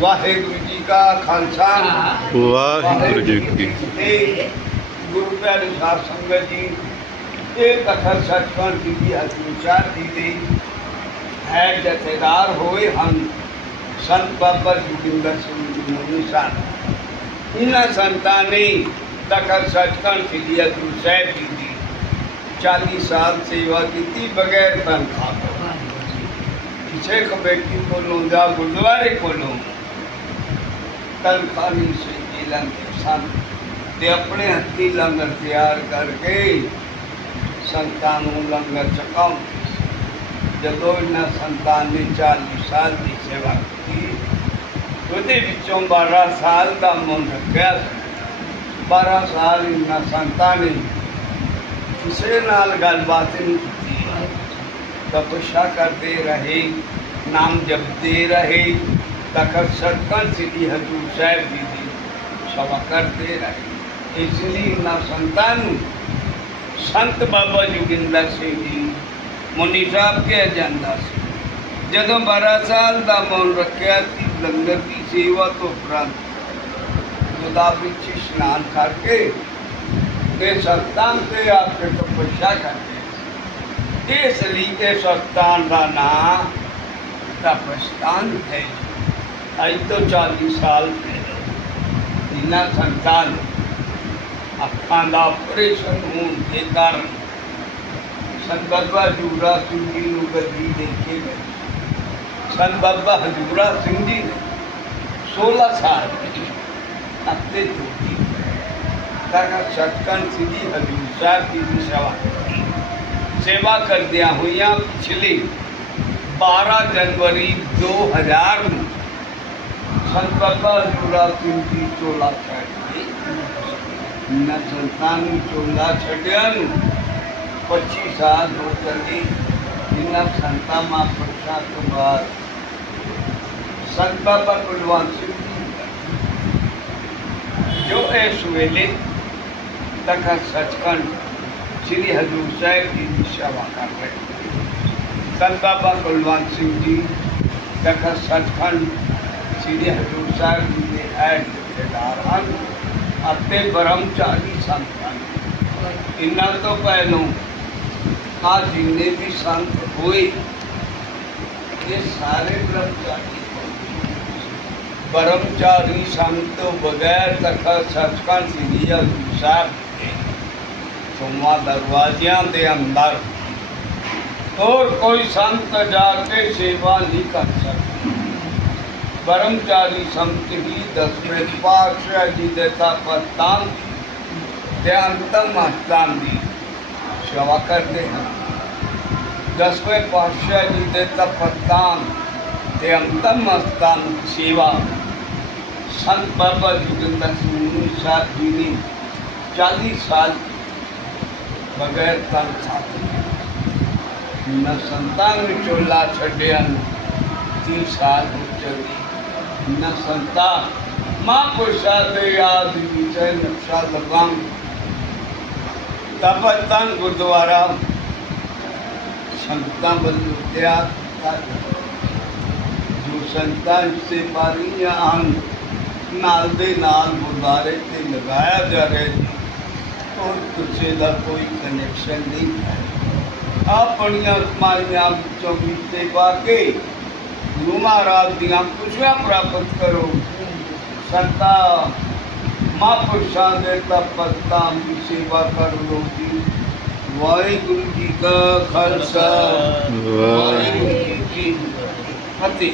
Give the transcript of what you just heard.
वाहेगुरु जी का। खालसा वाहेगुरु जी की गुरु प्यारे साहब संगत जी एक अखर की दी गई। है जथेदार होए हम, संत बाबा जोगिंदर सिंह मुनि साहब ਹੋਏ ਹਨ ਸੰਤ ਬਾਬਾ ਜੋਗਿੰਦਰ ਸਿੰਘ ਜੀ ਮੁਨੀ ਸਾਹਿਬ ਇਹਨਾਂ ਸੰਤਾਂ ਨੇ ਤਖਤ ਸੱਚਖੰਡ ਸ੍ਰੀ ਹਜ਼ੂਰ ਸਾਹਿਬ ਜੀ ਦੀ 40 ਸਾਲ ਸੇਵਾ ਕੀਤੀ ਬਗੈਰ ਤਨਖਾਹ ਤੋਂ ਕਿਸੇ ਕਮੇਟੀ ਕੋਲੋਂ ਜਾਂ ਗੁਰਦੁਆਰੇ ਕੋਲੋਂ ਤਨਖਾਹ ਨਹੀਂ ਸੀ ਲੈਂਦੇ ਸਨ ਤੇ ਆਪਣੇ ਹੱਥੀਂ ਲੰਗਰ ਤਿਆਰ ਕਰਕੇ ਸੰਤਾਂ ਨੂੰ ਲੰਗਰ ਛਕਾਉਂਦੇ ਸੀ। ਜਦੋਂ ਇਹਨਾਂ ਸੰਤਾਂ ਨੇ 40 ਸਾਲ ਦੀ ਸੇਵਾ ਕੀਤੀ ਉਹਦੇ ਵਿੱਚੋਂ 12 ਸਾਲ ਦਾ ਮੁੰਨ ਰੱਖਿਆ ਸੀ। 12 ਸਾਲ ਇਹਨਾਂ ਸੰਤਾਂ ਨੇ ਕਿਸੇ ਨਾਲ ਗੱਲਬਾਤ ਨਹੀਂ ਕੀਤੀ ਤਪੱਛਾ ਕਰਦੇ ਰਹੇ ਨਾਮ ਜਪਦੇ ਰਹੇ ਤਖਤ ਸਤਕੰਦ ਸ੍ਰੀ ਹਜ਼ੂਰ ਸਾਹਿਬ ਜੀ ਦੀ ਸੇਵਾ ਕਰਦੇ ਰਹੇ ਇਸ ਲਈ ਇਹਨਾਂ ਸੰਤਾਂ ਨੂੰ ਸੰਤ ਬਾਬਾ ਜੋਗਿੰਦਰ ਸਿੰਘ ਜੀ ਮੁਨੀ ਸਾਹਿਬ ਕੇ ਜਾਂਦਾ ਸੀ ਜਦੋਂ 12 ਸਾਲ ਦਾ ਮੌਨ ਰੱਖਿਆ ਸੀ ਲੰਗਰ ਦੀ गंगा बिच स्नान करके वे संतान से आपके तपस्या करते इसलिए संतान का नाम तपस्तान है। अज तो चालीस साल पहले इन्हें संतान अखा का ऑपरेशन होने के कारण सन बाबा हजूरा सिंह जी को गली देखे गए। सन बाबा हजूरा सिंह जी ने सोलह साल से जुटी छटकन सीधी, अहिंसा की सेवा सेवा कर दिया हूँ यहाँ पिछले 12 जनवरी 2000 हज़ार में। संतपा चोला चिंती चोला छठी न संतान चोला छठन पच्चीस साल दो चली। जिन्ना संता माँ प्रसाद कुमार संतपा बलवान सिंह ਜੀ ਦੀ ਸੇਵਾ ਕਰ ਰਹੇ ਸੰਤ ਬਾਬਾ ਕੁਲਵੰਤ ਸਿੰਘ ਜੀ ਤਖਤ ਸੱਚਖੰਡ ਸ੍ਰੀ ਹਜ਼ੂਰ ਸਾਹਿਬ ਜੀ ਦੇ ਐਡ ਜਥੇਦਾਰ ਹਨ ਅਤੇ ਬ੍ਰਹਮਚਾਰੀ ਸੰਤ ਹਨ ਇਹਨਾਂ ਤੋਂ ਪਹਿਲੋਂ ਆ ਜਿੰਨੇ ਵੀ ਸੰਤ ਹੋਏ ਇਹ ਸਾਰੇ ਬ੍ਰਹਮਚਾਰੀ બ્રહ્મચારી સંતો बगैर તથા સત્સંગ સિરિયલ વિશાળ છે सोमा दरवाजियाँ दे अंदर। और कोई संत जाके सेवा नहीं कर सकता। ब्रह्मचारी संत ही दसवें पातशाह जी देता अंतम हस्तान की सेवा करते हैं। दसवें पातशाह जी देता अंतम हस्तान सेवा संत बाबा जोगिंदर सिंह साहब जी ने चालीस साल बगैर तन खाते न संतान चोला छड़िया तीस साल चली। न संता माँ को शादे याद विजय नक्शा लबांग तब तन गुरुद्वारा संता बदलत्या जो संतान से पारी अंग ਨਾਲ ਦੇ ਨਾਲ ਗੁਰਦੁਆਰੇ ਤੇ ਲਗਾਇਆ ਜਾ ਰਿਹਾ ਹੈ। ਔਰ ਕਿਸੇ ਦਾ ਕੋਈ ਕਨੈਕਸ਼ਨ ਨਹੀਂ ਹੈ। ਆਪਣੀਆਂ ਕਮਾਈਆਂ ਵਿੱਚੋਂ ਵੀ ਸੇਵਾ ਕੇ ਗੁਰੂ ਮਹਾਰਾਜ ਦੀਆਂ ਖੁਸ਼ੀਆਂ ਪ੍ਰਾਪਤ ਕਰੋ। ਸੰਤਾ ਮਹਾਂਪੁਰਸ਼ਾਂ ਦੇ ਤਪਤਾਂ ਦੀ ਸੇਵਾ ਕਰ ਲੋ ਜੀ ਵਾਹਿਗੁਰੂ ਜੀ ਕਾ ਖਾਲਸਾ ਵਾਹਿਗੁਰੂ ਜੀ ਕੀ ਫਤਿਹ।